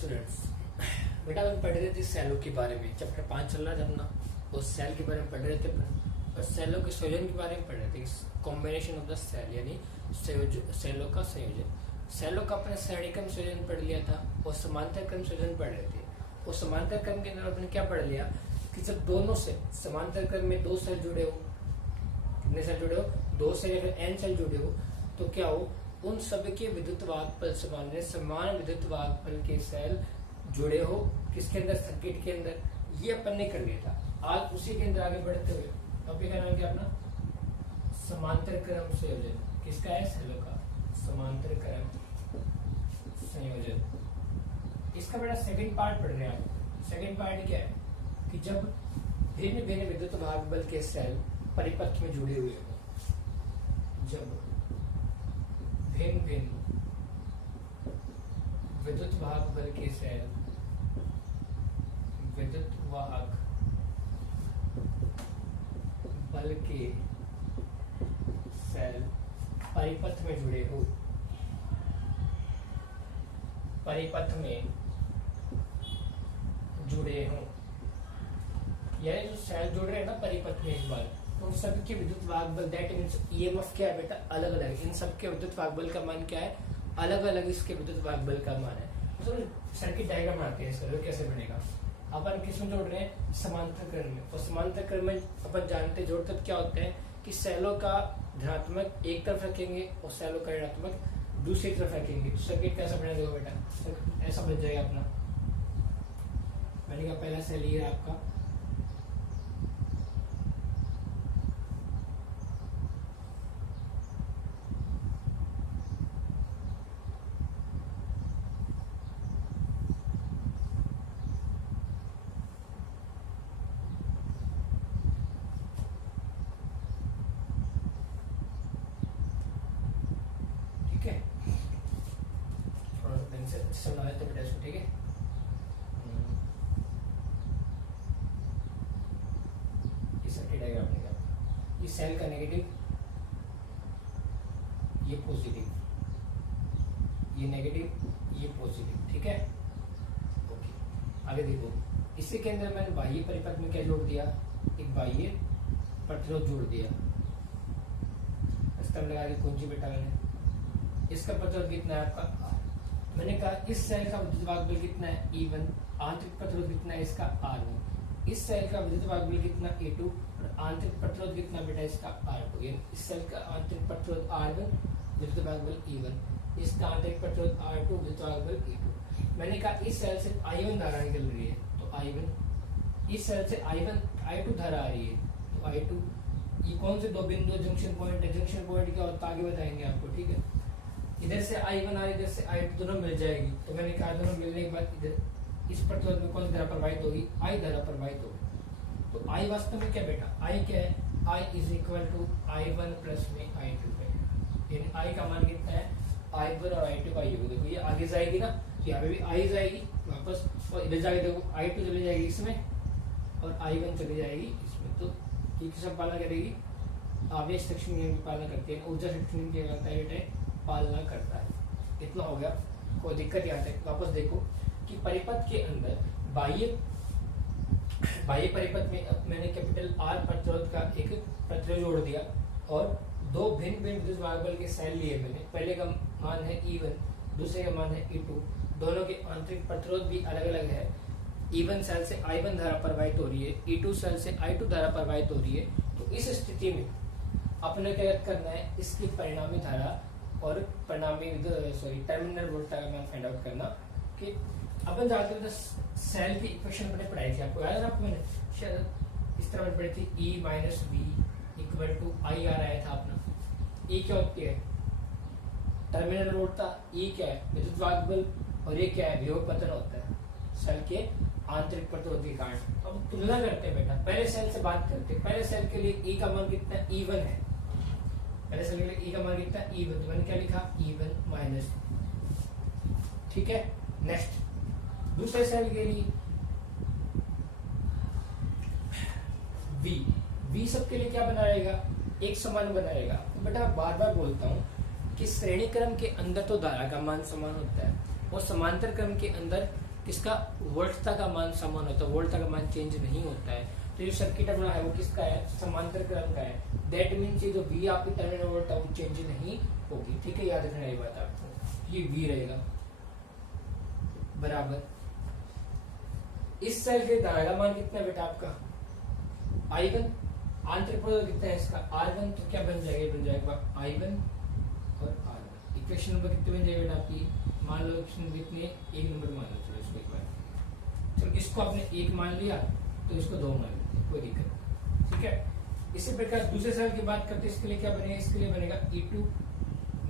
Students, बेटा हम पढ़ रहे थे सेलों के बारे में। चैप्टर 5 चल रहा था अपना, उस सेल के बारे में पढ़ रहे थे और सेलों के संयोजन के बारे में पढ़ रहे थे। कॉम्बिनेशन ऑफ द सेल यानी सेलों का संयोजन। सेलों का अपने श्रेणी क्रम संयोजन पढ़ लिया था और समांतर क्रम संयोजन पढ़ रहे थे। और समांतर क्रम के अंदर अपने क्या पढ़ लिया कि जब दोनों से समांतर क्रम में दो सेल जुड़े हो, कितने सेल जुड़े हो, दो सेल या फिर एन सेल जुड़े हो, तो क्या हो, उन सभी के विद्युत भागफल समान है, समान विद्युत भागफल के सेल जुड़े हो किसके अंदर, सर्किट के अंदर। ये अपन ने कर लिया था। आज उसी के अंदर आगे बढ़ते हुए टॉपिक का नाम क्या अपना, समांतर क्रम संयोजन। किसका है, सेलों का समांतर क्रम संयोजन। इसका बेटा सेकंड पार्ट पढ़ रहे हैं आप। सेकंड पार्ट क्या है कि जब भिन्न भिन्न विद्युत भागफल के सेल परिपथ में जुड़े हुए हो, जब भिन्न भिन्न विद्युत भागफल के सेल विद्युत वाहक बल के सेल परिपथ में जुड़े हो, परिपथ में जुड़े हो, यानी जो सेल जुड़ रहे हैं ना परिपथ में, इस बार तो सबके विद्युत भागबल दैट मींस ईएमएफ क्या है बेटा, अलग अलग। इन सबके विद्युत भागबल का मान क्या है, अलग अलग इसके विद्युत भागबल का मान है। तो सर्किट डायग्राम बनाते हैं इसका, कैसे बनेगा। अपन किसमें जोड़ रहे हैं, समांतर क्रम में। और समांतर क्रम में अपन जानते जोड़ते क्या होता है कि सेलों का धनात्मक एक तरफ रखेंगे और सेलों का ऋणात्मक दूसरी तरफ रखेंगे। सर्किट कैसा बना देगा बेटा, ऐसा बन जाएगा अपना। बनेगा पहला सेल ये आपका, ठीक है। थोड़ा ढंग से समझा देते बेटा इसको, ठीक है। ये सर्किट डायग्राम बनेगा। ये सेल का नेगेटिव, ये पॉजिटिव, ये नेगेटिव, ये पॉजिटिव, ठीक है। ओके, आगे देखो। इसी के अंदर मैंने बाह्य परिपथ में क्या जोड़ दिया, एक बाह्य प्रतिरोध जोड़ दिया। स्तंभ लगा के कुंजी बेटा मैंने। इसका प्रतिरोध कितना है आपका, मैंने कहा इस सेल का विद्युत भागबल कितना है, E1। आंतरिक प्रतिरोध कितना है इसका, R1। इस सेल का विद्युत भागबल कितना, A2। और आंतरिक प्रतिरोध कितना बेटा इसका, R2। इस सेल का आंतरिक प्रतिरोध R1, विद्युत भागबल E1। इसका आंतरिक प्रतिरोध R2, विद्युत भागबल E2। मैंने कहा इस सेल से I1 धारा निकल रही है तो I1, इस सेल से I2 धारा आ रही है तो I2। ये कौन से दो बिंदु जंक्शन पॉइंट है, जंक्शन पॉइंट क्या होता है आगे बताएंगे आपको, ठीक है। इधर से I1 आ रही, इधर से I2, दोनों मिल जाएगी। तो मैंने कहा दोनों मिलने के बाद इधर इस प्रतिरोध में कौन सी धारा प्रवाहित होगी, I धारा प्रवाहित होगी। तो I वास्तव में क्या बेटा, I क्या है, I is equal to I1 plus में I2 है। यानी I का मान कितना है, I1 और I2 का योग। देखो ये आगे जाएगी ना, यहाँ पे भी I जाएगी वापस, और इधर जाके देखो I2 चली जाएगी इसमें और I1 चली जाएगी इसमें। तो ये किसका पालना करेगी, आवेश शक्ति नियम की पालना करती है। ऊर्जा शक्ति नियम क्या करता है बेटा, पालना करता है। इतना हो गया, कोई दिक्कत यहाँ तक। वापस देखो कि परिपथ के अंदर बाह्य परिपथ में मैंने कैपिटल R प्रतिरोध का एक प्रतिरोध जोड़ दिया और दो भिन्न भिन्न विद्युत भागबल के सेल लिए मैंने। पहले का मान है E1, दूसरे का मान है E2। दोनों के आंतरिक प्रतिरोध भी अलग अलग है। E1 सेल से I1 धारा प्रवाहित हो रही है, E2 सेल से I2 धारा प्रवाहित हो रही है। तो इस स्थिति में अपने क्या करना है, इसकी परिणामी धारा और परिणामी टर्मिनल वोल्टेज का मान फाइंड आउट करना। कि अपन जानते हैं सेल की इक्वेशन मैंने पढ़ाई थी, आपको याद है ना, आपको मैंने शायद इस तरह में पढ़ी थी, E minus B equal to I R आया था अपना। E क्या होती है, टर्मिनल वोल्ट था। E क्या है, विद्युत भागबल, और ये क्या है, विभव पतन होता है सेल के आंतरिक प्रतिरोध के कारण। अब तुलना करते हैं बेटा, पहले सेल से बात करते हैं। पहले सेल के लिए E का मान कितना है, E1 है। पहले सेल के लिए E का मान कितना है, E1। तो मैंने क्या लिखा, E1 माइनस, ठीक है। नेक्स्ट दूसरे सेल के लिए V सबके लिए क्या बनाएगा, एक समान बनाएगा। तो बेटा बार बार बोलता हूँ कि श्रेणी क्रम के अंदर तो धारा का मान समान होता है और समांतर क्रम के अंदर किसका, वोल्टता का मान समान होता है, वोल्टता का मान चेंज नहीं होता है। तो जो सर्किट अपना है वो किसका है, समांतर क्रम का है। दैट मीन्स ये जो V आपकी टर्मिनल वोल्टता वो चेंज नहीं होगी, ठीक है, याद रखना ये बात आपको, ये V रहेगा बराबर। इस सेल के धारा का मान कितना है बेटा आपका I1, आंतरिक प्रतिरोध कितना है इसका R1, तो क्या बन जाएगा, ये बन जाएगा I1 और R1। इक्वेशन नंबर कितने बन जाएगा बेटा आपकी, मान लो इक्वेशन कितनी है, 1 नंबर मान लो, चलो इसको एक बार, चलो इसको आपने 1 मान लिया तो इसको 2 मान लेते हैं, कोई दिक्कत नहीं, ठीक है। इसी प्रकार दूसरे सेल की बात करते हैं, इसके लिए क्या बनेगा, इसके लिए बनेगा E2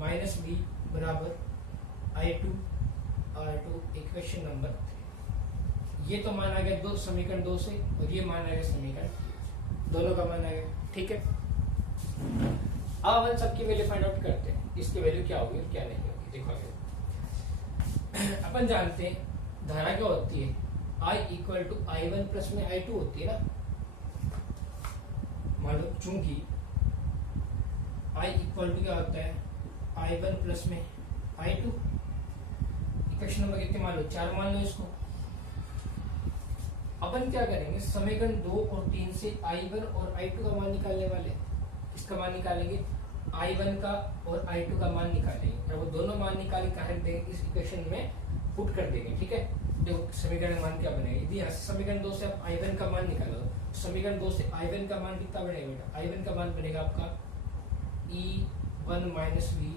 माइनस V बराबर I2 R2, इक्वेशन नंबर 3। ये तो माना गया दो समीकरण 2 से, और ये माना गया समीकरण 3 से, दोनों का माना गया, ठीक है। अब अपन सबकी वैल्यू फाइंड आउट करते हैं, इसकी वैल्यू क्या होगी और क्या नहीं होगी, देखो आगे। अपन जानते हैं धारा क्या होती है, I equal to I1 plus में I2 होती है ना। मान लो चूंकि I इक्वल टू क्या होता है, I1 प्लस में I2, इक्वेशन नंबर कितने मान लो, 4 मान लो इसको। अपन क्या करेंगे, समीकरण 2 और 3 से I1 और I2 का मान निकालने वाले, इसका मान निकालेंगे, I1 का और I2 का मान निकालेंगे, और वो दोनों मान निकाल के देंगे, इस इक्वेशन में पुट कर देंगे, ठीक है। देखो समीकरण मान क्या बनेगा, यदि यहाँ समीकरण 2 से आप I1 का मान निकालो, समीकरण 2 से I1 का मान कितना बनेगा बेटा, I1 का मान बनेगा आपका E1 माइनस V,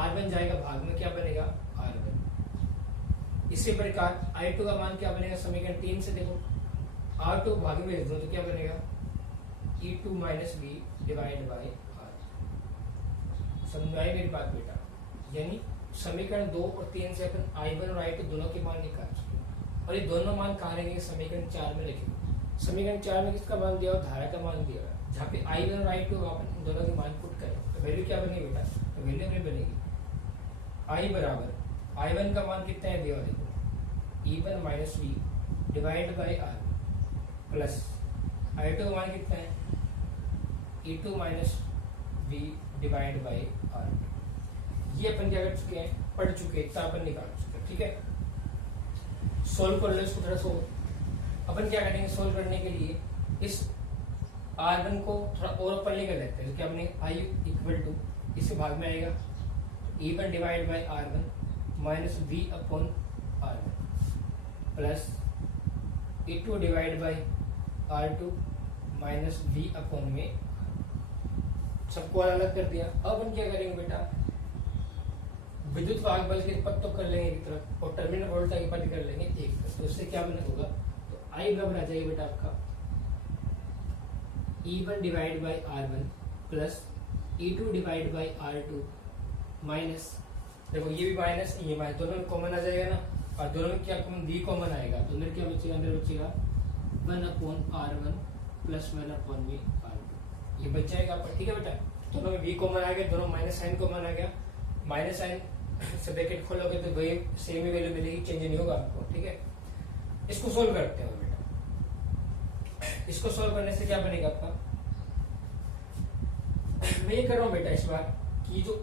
R1 जाएगा भाग में, क्या बनेगा R1। इसी प्रकार I2 का मान क्या बनेगा, समीकरण 3 से देखो R2 भाग में भेज दो तो क्या बनेगा E2 minus V divide by R। समझ आई मेरी बात बेटा, यानी समीकरण 2 और 3 से अपन I1 और I2 दोनों के मान निकाल सकते हैं, और ये दोनों मान कहाँ रहेंगे, समीकरण 4 में लिखेंगे। समीकरण 4 में किसका मान दिया, धारा का मान दिया है, जहाँ पे I1 और I2 अपन इन दोनों के मान पुट करें तो वैल्यू क्या बनेगी बेटा, तो वैल्यू में बनेगी I बराबर I1 का मान कितना है दिया, देखो E1 minus V divide by R plus I2 का मान कितना है, E2 minus V divide by R। ये अपन क्या कर चुके हैं, पढ़ चुके हैं, अपन निकाल चुके हैं, ठीक है। सोल्व कर लो इसको थोड़ा सा। अपन क्या करेंगे, सोल्व करने के लिए इस R1 को थोड़ा और ऊपर लेकर लेते हैं, तो क्या बनेगा I इक्वल टू, इसे भाग में आएगा E1 divide by R1 minus V upon R1 plus E2 divide by R2 minus V upon में, सबको अलग कर दिया। अब अपन क्या करेंगे बेटा, विद्युत वाहक बल के पद तो कर लेंगे एक तरफ, और टर्मिनल वोल्टेज के पद कर लेंगे एक तरफ, तो इससे क्या बना होगा, तो I बराबर आ जाएगा बेटा आपका E1 divide by R1 plus E2 divide by R2 minus, देखो ये भी माइनस ये माइनस, दोनों में कॉमन आ जाएगा ना, और दोनों में क्या कॉमन, V कॉमन आएगा, तो अंदर क्या बचेगा, अंदर बचेगा 1 upon R1 plus 1 upon V R2, ये बच जाएगा आपका, ठीक है बेटा। दोनों में V कॉमन आ गया, दोनों माइनस साइन कॉमन आ गया, माइनस साइन से ब्रैकेट खोलोगे तो वही सेम ही वैल्यू मिलेगी, चेंज नहीं होगा आपको, ठीक है। इसको सोल्व करते हैं बेटा, इसको सोल्व करने से क्या बनेगा आपका, मैं ये कर रहा हूँ बेटा इस बार कि जो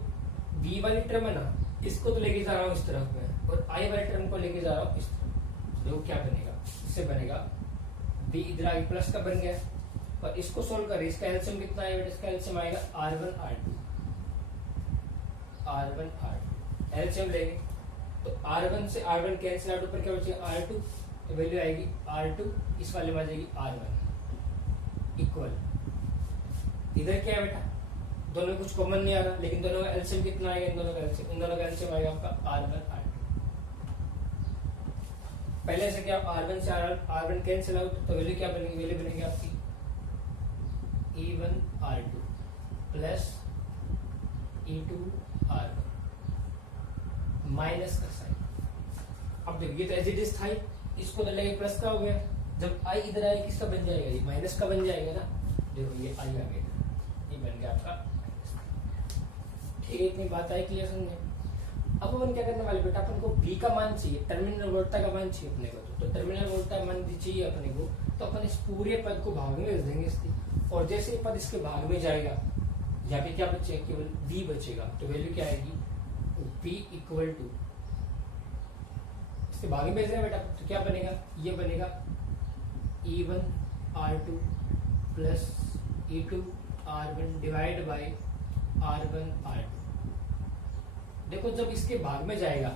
V वाली टर्म है ना, इसको तो लेके जा रहा हूँ इस तरफ में, और I वाली टर्म को लेके जा रहा हूँ इस तरफ, देखो क्या बनेगा, इससे बनेगा V इधर आगे प्लस का बन गया, और इसको सोल्व करें, इसका एलसीएम कितना है बेटा, इसका एलसीएम आएगा R1 R2 एलसीएम लेंगे तो R1 से R1 कैंसिल आउट, ऊपर क्या बचेगा R2, तो वैल्यू आएगी R2, इस वाले में आ जाएगी R1 इक्वल, इधर क्या है बेटा, दोनों में कुछ कॉमन नहीं आ रहा, लेकिन दोनों का एलसीएम कितना आएगा, इन दोनों का एलसीएम आएगा आपका R1 R2। पहले से क्या R1 से R1 कैंसिल आउट, तो वैल्यू क्या बनेगी, वैल्यू बनेगी आपकी E1 R2 plus E2 R1 minus का साइन। अब देखिए तो एज इट इज था, इसको तो लगे प्लस का हो गया, जब I इधर आए किसका बन जाएगा, ये माइनस का बन जाएगा ना, देखो ये I आ गया, ये बन गया आपका, ठीक है। इतनी बात आई क्लियर समझे। अब अपन क्या करने वाले बेटा, अपन को V का मान चाहिए, टर्मिनल वोल्टेज का मान चाहिए अपने को, तो टर्मिनल वोल्टेज मान चाहिए अपने को, तो अपन इस पूरे पद को भाग में भेज देंगे इसकी, और जैसे ये पद इसके भाग में जाएगा, यहाँ पे क्या बचेगा, केवल V बचेगा, तो वैल्यू क्या आएगी, V इक्वल टू इसके भाग में भेजना है बेटा, तो क्या बनेगा, ये बनेगा E1 R2 plus E2 R1 divide by R1 R2। देखो जब इसके भाग में जाएगा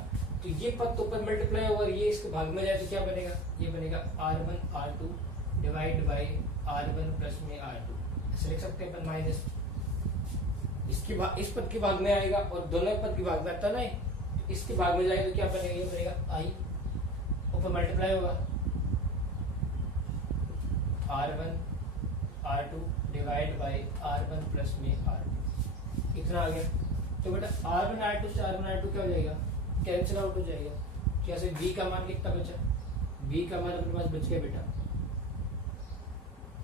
तो ये पद तो ऊपर मल्टीप्लाई होगा, ये इसके भाग में जाए तो क्या बनेगा, ये बनेगा R1 R2 divide by R1 plus में R2। ऐसे लिख सकते हैं अपन माइनस, इस पद के भाग में आएगा और दोनों पद के भाग में आता ना, तो इसके भाग में जाएगा तो क्या बनेगा, ये बनेगा I ऊपर मल्टीप्लाई होगा R1 R2 divide by R1 plus में R2। इतना आ गया। तो बेटा R1 R2 से R1 R2 क्या हो जाएगा, कैंसिल आउट हो जाएगा। कैसे, V का मान कितना बचा, V का मान अपने पास बच गया बेटा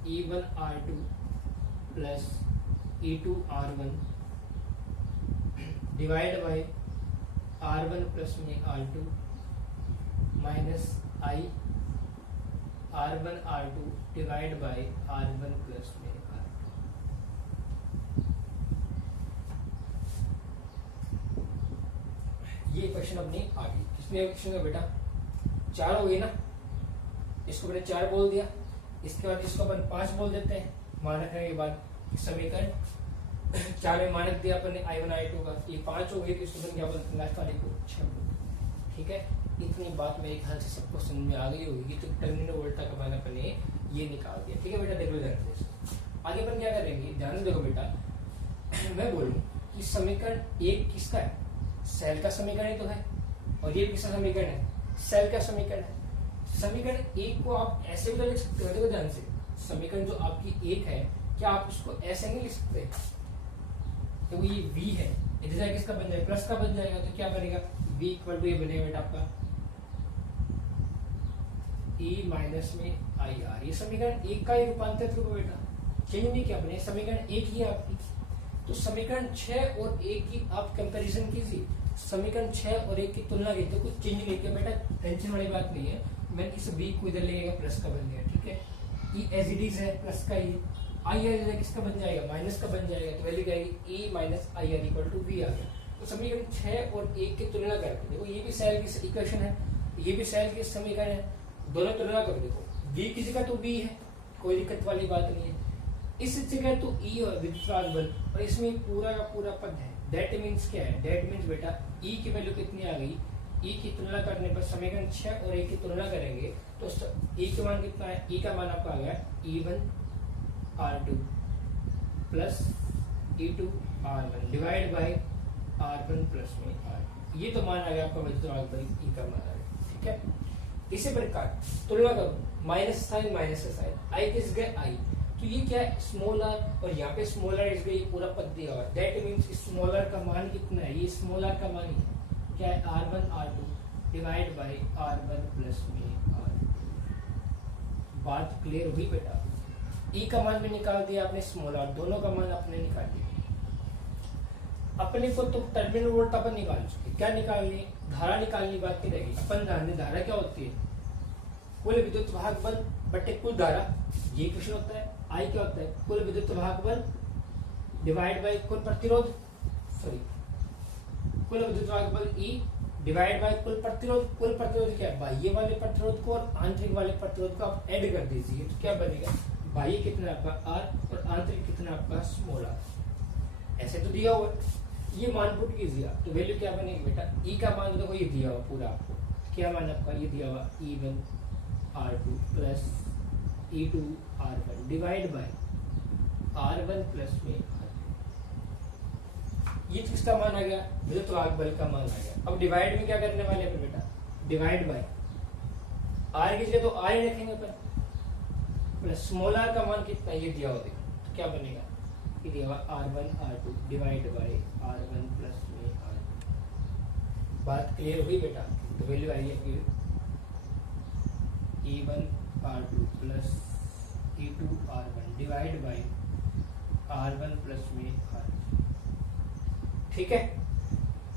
E1 R2 plus E2 R1 divide by R1 plus में R2 minus I R1 R2 divide by R1 plus में R2। ये क्वेश्चन अपनी आ गई। कितने क्वेश्चन है बेटा, 4 हो गई ना, इसको मैंने 4 बोल दिया, इसके बाद इसको अपन 5 बोल देते हैं। मानक है ये बात, समीकरण 4 में मानक दिया अपन ने I1 I2 का, ये 5 हो गई तो इसको अपन क्या बोलते हैं, लास्ट वाले को 6। ठीक है, इतनी बात मेरे ख्याल से सबको समझ में आ गई होगी। तो टर्मिनल वोल्टा का मान अपन ने ये निकाल दिया। ठीक है बेटा, देखो ध्यान से आगे अपन क्या करेंगे, ध्यान देखो बेटा। मैं बोलूं कि समीकरण 1 किसका है, सेल का समीकरण ही तो है, और ये किसका समीकरण है, सेल का समीकरण है। समीकरण 1 को आप ऐसे भी तो लिख सकते हो, देखो ध्यान से, समीकरण जो आपकी 1 है, क्या आप उसको ऐसे नहीं लिख सकते, तो ये V है, इधर किसका बन जाएगा, प्लस का बन जाएगा, तो क्या बनेगा, V इक्वल टू ये बनेगा बेटा आपका E माइनस में IR। ये समीकरण 1 का ही रूपांतरित होगा बेटा, चेंज नहीं किया अपने, समीकरण 1 ही है आपकी। तो समीकरण 6 और 1 की आप कंपैरिजन कीजिए, समीकरण 6 और 1 की तुलना की, तो कुछ चेंज नहीं किया बेटा, टेंशन वाली बात नहीं है। मैंने इस B को इधर ले गया, प्लस का बन गया। ठीक है, E एज इट इज है, प्लस का ही, IR किसका बन जाएगा, माइनस का बन जाएगा, तो वैल्यू क्या आएगी, E minus IR equal to V आ गया। तो समीकरण 6 और 1 की तुलना करके देखो, ये भी सेल की इक्वेशन है, ये भी सेल की समीकरण है, दोनों तुलना करो। देखो V की जगह तो V है, कोई दिक्कत वाली बात नहीं है, इस जगह तो E और विद्युत बल, और इसमें पूरा का पूरा पद है। दैट मीन्स क्या है, दैट मीन्स बेटा E की वैल्यू कितनी आ गई, E की तुलना करने पर समीकरण 6 और 1 की तुलना करेंगे तो E का मान कितना है, E का मान आपका आ गया E1 R2 plus E2 R1 divide by R1 plus में R। ये तो मान आ गया आपका विद्युत बल, E का मान आ गया। ठीक है, इसी प्रकार तुलना करो, minus sign minus sign, I किस गए I, तो ये क्या है, स्मॉल r, और यहाँ पे स्मॉल r इस गई, पूरा पद दिया हुआ है। दैट मीन्स स्मॉल r का मान कितना है, ये स्मॉल r का मान ही है, क्या है, R1 R2 divide by R1 plus में R। बात क्लियर हुई बेटा, E का मान भी निकाल दिया आपने, स्मॉल r, दोनों का मान आपने निकाल दिया। अपने को तो टर्मिनल वोल्ट अपन निकाल चुके, क्या निकालनी, धारा निकालनी बाकी रहेगी। अपन जानने धारा क्या होती है, कुल विद्युत वाहक बल बटे कुल धारा, ये क्वेश्चन होता है। I क्या होता है, कुल विद्युत वाहक बल डिवाइड बाय कुल प्रतिरोध, सॉरी कुल विद्युत वाहक बल E डिवाइड बाय कुल प्रतिरोध। कुल प्रतिरोध क्या है, बाह्य वाले प्रतिरोध को और आंतरिक वाले प्रतिरोध को आप ऐड कर दीजिए, तो क्या बनेगा, बाह्य कितना आपका R और आंतरिक कितना आपका स्मॉल r। ऐसे तो दिया हुआ, ये मान पुट कीजिए आप, तो वैल्यू क्या बनेगी बेटा, E का मान देखो ये दिया हुआ पूरा आपको, क्या मान आपका ये दिया हुआ E1 R2 plus E2 R1 divide by R1 plus में R। ये किसका मान आ गया, विद्युत वाहक बल का मान आ गया। अब डिवाइड में क्या करने वाले हैं बेटा, डिवाइड बाय R की जगह तो R ही रखेंगे अपन, प्लस स्मॉल r का मान कितना ये दिया हुआ, देखो तो क्या बनेगा, ये दिया हुआ R1 R2 divide by R1 plus में R। बात क्लियर हुई बेटा, तो वैल्यू आई है फिर E1 R2 plus E2 R1 divide by R1 plus में R। ठीक है,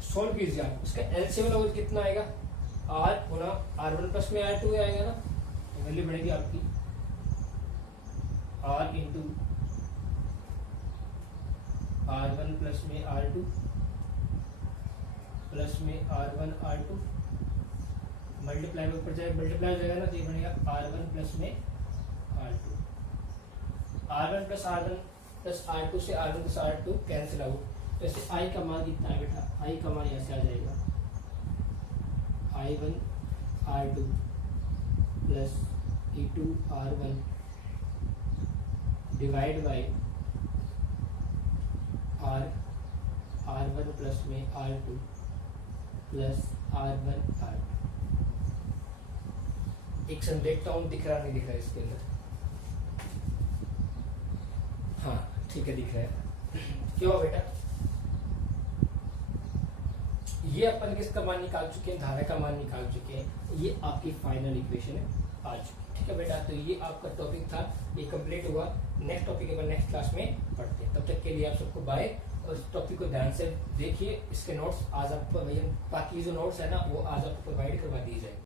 सोल्व कीजिए आप, उसका एलसीएम लोगे कितना आएगा, R गुना R1 प्लस में R2 आएगा ना, तो वैल्यू बढ़ेगी आपकी R इंटू R1 प्लस में R2 प्लस में R1 R2 मल्टीप्लाई में ऊपर जाए मल्टीप्लाई हो जाएगा ना, तो ये बनेगा R1 प्लस में R2, R1 plus R1 plus R2 से R1 plus R2 cancel out, तो ऐसे I का मान कितना है बेटा, I का मान यहाँ से आ जाएगा I1 R2 plus E2 R1 divide by R1 plus में R2 प्लस R1 R2। एक सम देखता हूँ, दिख रहा नहीं दिख रहा इसके अंदर, हाँ ठीक है दिख रहा है। क्यों बेटा, ये अपन किसका मान निकाल चुके हैं, धारा का मान निकाल चुके हैं, ये आपकी फाइनल इक्वेशन है आ चुकी। ठीक है बेटा, तो ये आपका टॉपिक था, ये कंप्लीट हुआ। नेक्स्ट टॉपिक अपन नेक्स्ट क्लास में पढ़ते हैं, तब तक के लिए आप सबको बाय। और इस टॉपिक को ध्यान से देखिए, इसके नोट्स आज आपको, बाकी जो नोट्स है ना वो आज आपको प्रोवाइड करवा दिए जाएंगे।